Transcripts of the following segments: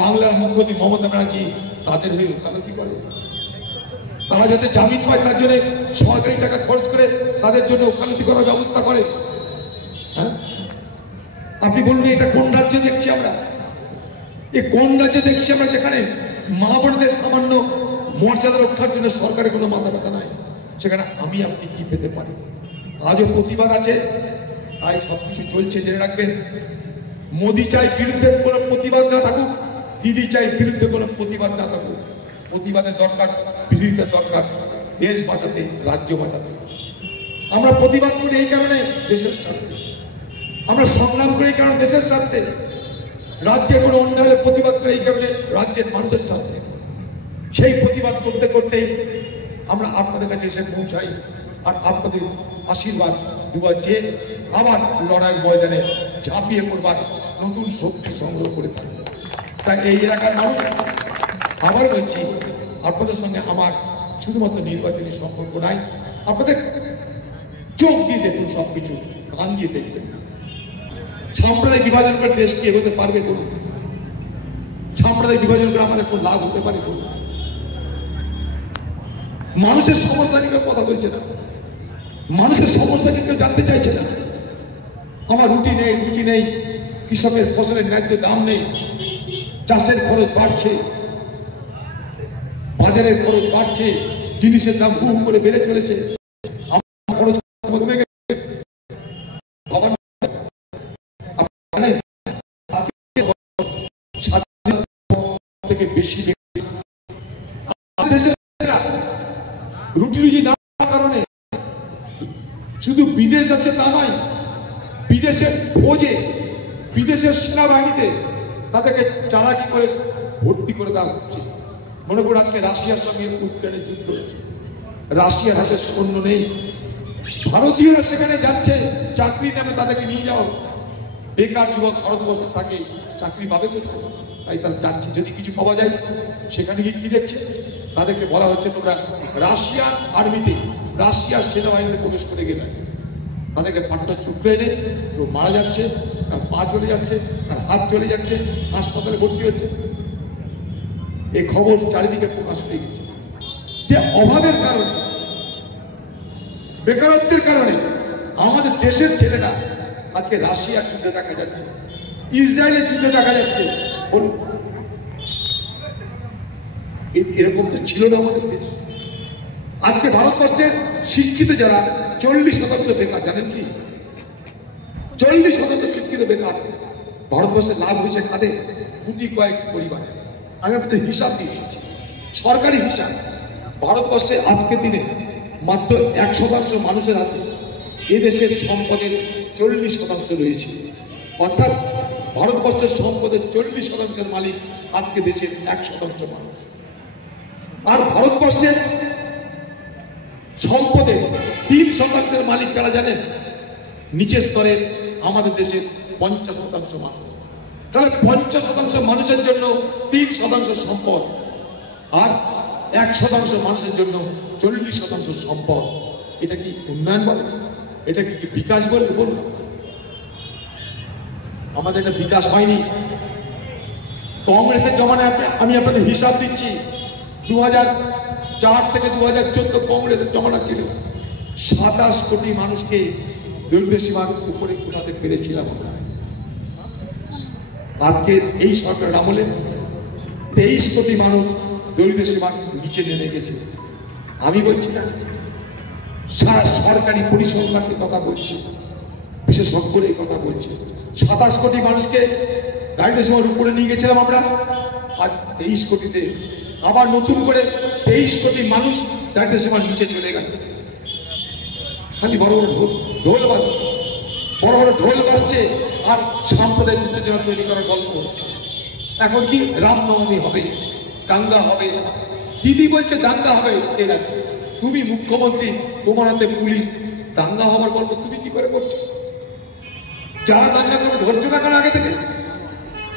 বাংলার মুখ্যমন্ত্রী মমতা ব্যানার্জি তাদের হয়ে ওকালতি করে, তারা যাতে জামিন পায় তার জন্য সরকারি টাকা খরচ করে তাদের জন্য ওকালতি করার ব্যবস্থা করে। হ্যাঁ, আপনি বলুন এটা কোন রাজ্যে দেখছি আমরা? এ কোন রাজ্যে দেখছি আমরা যেখানে মা বোনদের সামান্য মর্যাদা রক্ষার জন্য সরকারের কোনো মাথা ব্যথা নাই, সেখানে আমি আপনি কি পেতে পারি? আজও প্রতিবাদ আছে, তাই সবকিছু চলছে। জেনে রাখবেন, মোদি চাই বিরুদ্ধে কোনো প্রতিবাদ না থাকুক, দিদি চাই বিরুদ্ধে কোনো প্রতিবাদ না থাকুক। প্রতিবাদের দরকার, বিরোধিতার দরকার, দেশ বাঁচাতে, রাজ্য বাঁচাতে। আমরা প্রতিবাদ করি এই কারণে দেশের স্বার্থে, আমরা সংগ্রাম করি এই কারণে দেশের স্বার্থে, রাজ্যে কোনো অন্যায় হলে প্রতিবাদ করে এই কারণে রাজ্যের মানুষের স্বার্থে। সেই প্রতিবাদ করতে করতে আমরা আপনাদের কাছে এসে পৌঁছাই, আর আপনাদের আশীর্বাদ দুবার চেয়ে আবার লড়াইয়ের ময়দানে ঝাঁপিয়ে পড়বার নতুন শক্তি সংগ্রহ করে থাকবে। তাই এই এলাকার মানুষ, আবার বলছি, আপনাদের সঙ্গে আমার শুধুমাত্র নির্বাচনী সম্পর্ক নাই। আপনাদের চোখ দিয়ে দেখুন সবকিছু, কান দিয়ে দেখবেন না। সাম্প্রদায়িক বিভাজন করে দেশ কি এগোতে পারবে বলুন? সাম্প্রদায়িক বিভাজন করে আমাদের কোন লাভ হতে পারে বলুন? মানুষের সমস্যা নিয়ে কথা বলছে না, মানুষের সমস্যা নিয়ে কেউ জানতে চাইছে না। আমার রুটি নেই, কৃষকের ফসলের ন্যায্য দাম নেই, চাষের খরচ বাড়ছে, বাজারের খরচ বাড়ছে, জিনিসের দাম হু করে বেড়ে চলেছে, আমার খরচ কমে গেছে। থেকে বেশি রুটি না কারণে শুধু বিদেশ যাচ্ছে তা নয়, বিদেশের ভোজে, বিদেশের সেনাবাহিনীতে তাদেরকে চালাকি করে ভর্তি করে দেওয়া হচ্ছে। মনে করুন আজকে রাশিয়ার সঙ্গে ইউক্রেনের যুদ্ধ হচ্ছে, রাশিয়ার হাতে সৈন্য নেই, ভারতীয়রা সেখানে যাচ্ছে চাকরির নামে, তাদেরকে নিয়ে যাওয়া হচ্ছে। বেকার যুবক ভারতবর্ষে থাকে, চাকরি পাবে কোথায়? তাই তারা যাচ্ছে, যদি কিছু পাওয়া যায়। সেখানে গিয়ে কি দেখছে? তাদেরকে বলা হচ্ছে তোমরা রাশিয়ান আর্মিতে, রাশিয়ার সেনাবাহিনীতে প্রবেশ করে গেলে তাদেরকে পাঠাচ্ছে ইউক্রেনে, কেউ মারা যাচ্ছে, তার পা চলে যাচ্ছে, তার হাত চলে যাচ্ছে, হাসপাতালে ভর্তি হচ্ছে। এই খবর চারিদিকে প্রকাশ হয়ে গেছে যে অভাবের কারণে, বেকারত্বের কারণে আমাদের দেশের ছেলেরা আজকে রাশিয়ার যুদ্ধে দেখা যাচ্ছে, ইসরায়েলের যুদ্ধে দেখা যাচ্ছে। এরকম তো ছিল না আমাদের দেশ। আজকে ভারতবর্ষের শিক্ষিত যারা 40% বেকার, জানেন কি? 40% শিক্ষিত বেকার। ভারতবর্ষের লাভ হয়েছে কাদের? কোটি কয়েক পরিবারে। আমি আপনাদের হিসাব দিয়ে দিচ্ছি, সরকারি হিসাব। ভারতবর্ষে আজকের দিনে মাত্র 1% মানুষের হাতে এদেশের সম্পদের 40% রয়েছে। অর্থাৎ ভারতবর্ষের সম্পদের 40% মালিক আজকে দেশের 1% মানুষ। আর ভারতবর্ষের সম্পদের 3% মালিক কারা জানেন? নিচের স্তরের আমাদের দেশের 50% মানুষ। তাহলে 50% মানুষের জন্য 3% সম্পদ, আর 1% মানুষের জন্য 40% সম্পদ। এটা কি উন্নয়ন বলে? এটা কি বিকাশ বলে? বলুন, আমাদের এটা বিকাশ হয়নি। কংগ্রেসের জমানায় আমি আপনাদের হিসাব দিচ্ছি, 2004 থেকে 2014 কংগ্রেসের জমানা ছিল, 27 কোটি মানুষকে দরিদ্র সীমার উপরে উঠাতে পেরেছিলাম আমরা। আজকে এই সরকারের আমলে 23 কোটি মানুষ দরিদ্র সীমার নিচে নেমে গেছে। আমি বলছি না, সারা সরকারি পরিসংখ্যানের কথা বলছে, বিশেষজ্ঞরা এই কথা বলছে। 27 কোটি মানুষকে দরিদ্র সীমার উপরে নিয়ে গেছিলাম আমরা, আজ 23 কোটিতে আবার নতুন করে 23 কোটি মানুষ দরিদ্র সীমার নিচে চলে গেল। খালি বড় বড় ঢোল বাজছে, বড় বড় ঢোল বাজছে, আর সাম্প্রদায়িক উত্তেজনা তৈরি করার গল্প হচ্ছে। এখন কি রামনবমী হবে, দাঙ্গা হবে, দিদি বলছে দাঙ্গা হবে এই রাজ্যে। তুমি মুখ্যমন্ত্রী, তোমার হাতে পুলিশ, দাঙ্গা হওয়ার গল্প তুমি কি করে করছো? যারা দাঙ্গা করে ধরছো না কেন আগে থেকে?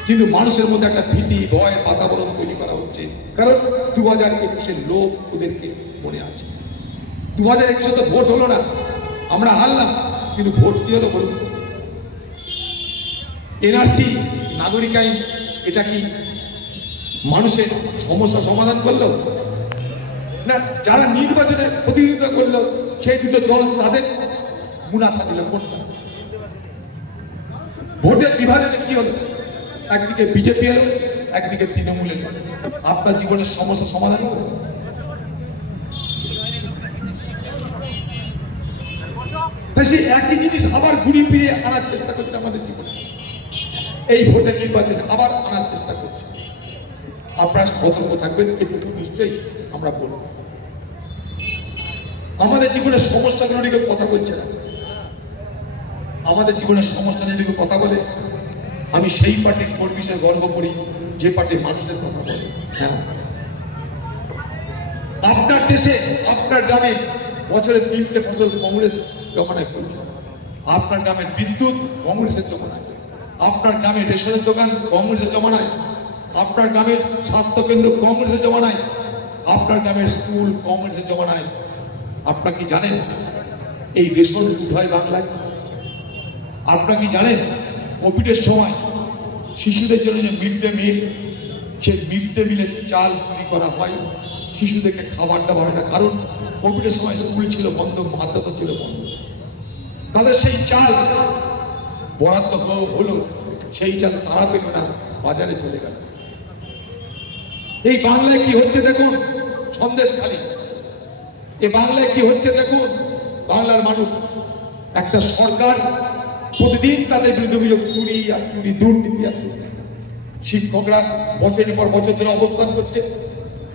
কিন্তু মানুষের মধ্যে একটা ভীতি, ভয়, বাতাবরণ তৈরি করা হচ্ছে, কারণ 2021-এর লোক ওদেরকে মনে আছে। 2021-এ তো ভোট হলো না, আমরা হারলাম, কিন্তু ভোট কি হলো বলুন তো? NRC, নাগরিক আইন, এটা কি মানুষের সমস্যা সমাধান করলো না? যারা নির্বাচনে প্রতিযোগিতা করলো সেই দুটো দল তাদের মুনাফা দিল কোনটা? ভোটের বিভাজনে কি হলো? একদিকে বিজেপি এলো, একদিকে তৃণমূল এলো। আপনার জীবনের সমস্যা সমাধান হলো? সেই একই জিনিস আবার ঘুরিয়ে ফিরিয়ে আনার চেষ্টা করছে আমাদের জীবনে। এই ভোটের নির্বাচনে আবার আনার চেষ্টা করছে। আপনারা সতর্ক থাকবেন, এটুকু নিশ্চয়ই আমরা বলব। আমাদের জীবনের সমস্যাগুলো নিয়ে কথা বলছে না। আমাদের জীবনের সমস্যা নিয়ে কথা বলে আমি সেই পার্টির কর্মী হিসেবে গর্ব করি যে পার্টির মানুষের কথা বলে। হ্যাঁ, আপনার দেশে আপনার গ্রামে বছরে 3টে ফসল কংগ্রেস জমানায় করছে। আপনার গ্রামের বিদ্যুৎ কংগ্রেসের জমানায়, আপনার গ্রামের রেশনের দোকান কংগ্রেসের জমানায়, আপনার গ্রামের স্বাস্থ্যকেন্দ্র কংগ্রেসের জমানায়, আপনার গ্রামের স্কুল কংগ্রেসের জমানায়। আপনারা কি জানেন এই রেশন লুট হয় বাংলায়? আপনারা কি জানেন কোভিডের সময় শিশুদের জন্য যে মিড ডে মিল, সেই মিড ডে মিলের চাল চুরি করা হয়, শিশুদেরকে খাবার দেওয়া হয় না? কারণ কোভিডের সময় স্কুল ছিল বন্ধ, মাদ্রাসা ছিল বন্ধ। তাদের সেই চাল বরাদ্দ হলো, সেই চাল তারা পেল না, বাজারে চলে গেল। এই বাংলায় কি হচ্ছে দেখুন, সন্দেশখালী। এই বাংলায় কি হচ্ছে দেখুন, বাংলার মানুষ। একটা সরকার প্রতিদিন তাদের বিরুদ্ধে অভিযোগ, চুরি আর চুরি, দুর্নীতি আর দুর্নীতি। শিক্ষকরা বছরের পর বছর ধরে অবস্থান করছে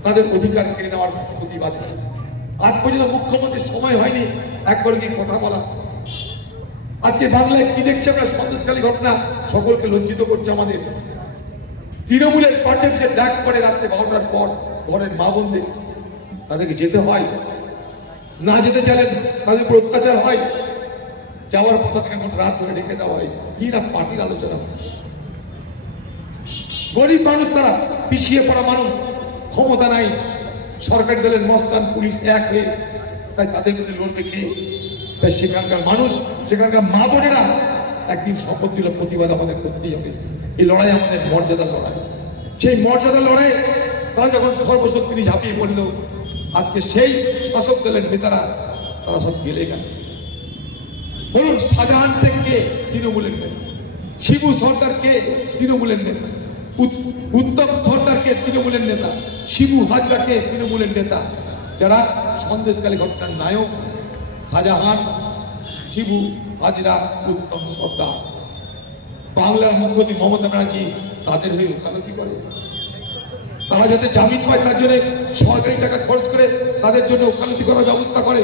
তাদের অধিকার কেড়ে নেওয়ার প্রতিবাদে। আজ পর্যন্ত মুখ্যমন্ত্রীর সময় হয়নি একবার গিয়ে কথা বলা। আজকে বাংলায় কি দেখছে আমরা? সন্দেশখালী ঘটনা সকলকে লজ্জিত করছে আমাদের। তৃণমূলের পার্টি সে ডাক করে রাত্রে 12টার পর ঘরের মা বোনদের, তাদেরকে যেতে হয়, না যেতে চাইলেন তাদের উপর অত্যাচার হয়, যাওয়ার কথা থেকে এখন রাত ধরে রেখে দেওয়া হয়। কি না পার্টির আলোচনা হচ্ছে। গরিব মানুষ, তারা পিছিয়ে পড়া মানুষ, ক্ষমতা নাই, সরকারি দলের মস্তান পুলিশ এক হয়ে, তাই তাদের মধ্যে লড়বে কে? তাই সেখানকার মানুষ, সেখানকার মা বোনেরা একদিন শপথ ছিল প্রতিবাদ আমাদের করতেই হবে। এই লড়াই আমাদের মর্যাদার লড়াই। সেই মর্যাদার লড়াই তারা যখন সর্বশক্তি নিয়ে ঝাঁপিয়ে পড়লো, আজকে সেই শাসক দলের নেতারা তারা সব গেলে গেল। বলুন, শাহজাহান শেখ কে? তৃণমূলের নেতা। শিবু সরকার কে? তৃণমূলের নেতা। উত্তম সরকার কে? তৃণমূলের নেতা। শিবু হাজরা কে? তৃণমূলের নেতা। যারা সন্দেশখালী ঘটনার নায়ক, শাহজাহান, শিবু হাজরা, উত্তম সরকার। বাংলার মুখ্যমন্ত্রী মমতা ব্যানার্জি তাদের হয়ে ওকালতি করে। তারা যাতে জামিন পায় তার জন্য সরকারি টাকা খরচ করে তাদের জন্য ওকালতি করার ব্যবস্থা করে।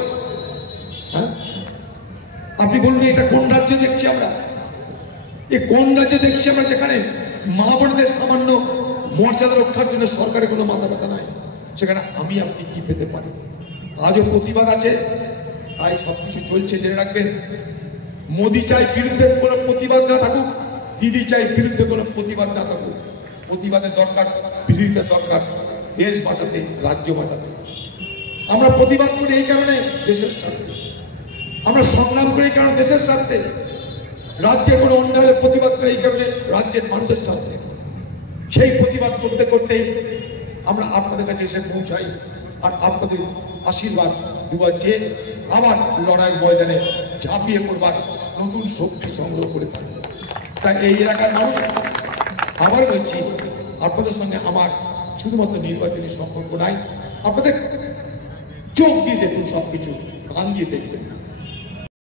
হ্যাঁ, আপনি বলুন এটা কোন রাজ্যে দেখছি আমরা? এ কোন রাজ্যে দেখছি আমরা যেখানে মা বোনদের সামান্য মর্যাদা রক্ষার জন্য সরকারের কোনো মাথা ব্যথা নাই? সেখানে আমি আপনি কি পেতে পারি? আজও প্রতিবাদ আছে, তাই সবকিছু চলছে। জেনে রাখবেন, মোদি চাই বিরুদ্ধে কোনো প্রতিবাদ না থাকুক, দিদি চাই বিরুদ্ধে কোনো প্রতিবাদ না থাকুক। প্রতিবাদের দরকার, বিরোধিতার দরকার, দেশ বাঁচাতে, রাজ্য বাঁচাতে। আমরা প্রতিবাদ করি এই কারণে দেশের স্বার্থে, আমরা সংগ্রাম করি এই কারণে দেশের স্বার্থে, রাজ্যে কোনো অন্যায় হলে প্রতিবাদ করে এই কারণে রাজ্যের মানুষের স্বার্থে। সেই প্রতিবাদ করতে করতে আমরা আপনাদের কাছে এসে পৌঁছাই, আর আপনাদের আশীর্বাদ দুবার চেয়ে আবার লড়াইয়ের ময়দানে ঝাঁপিয়ে পড়বার নতুন শক্তি সংগ্রহ করে থাকি। তাই এই এলাকার মানুষ, আবার বলছি, আপনাদের সঙ্গে আমার শুধুমাত্র নির্বাচনী সম্পর্ক নাই। আপনাদের চোখ দিয়ে দেখুন সবকিছু, কান দিয়ে দেখবেন না।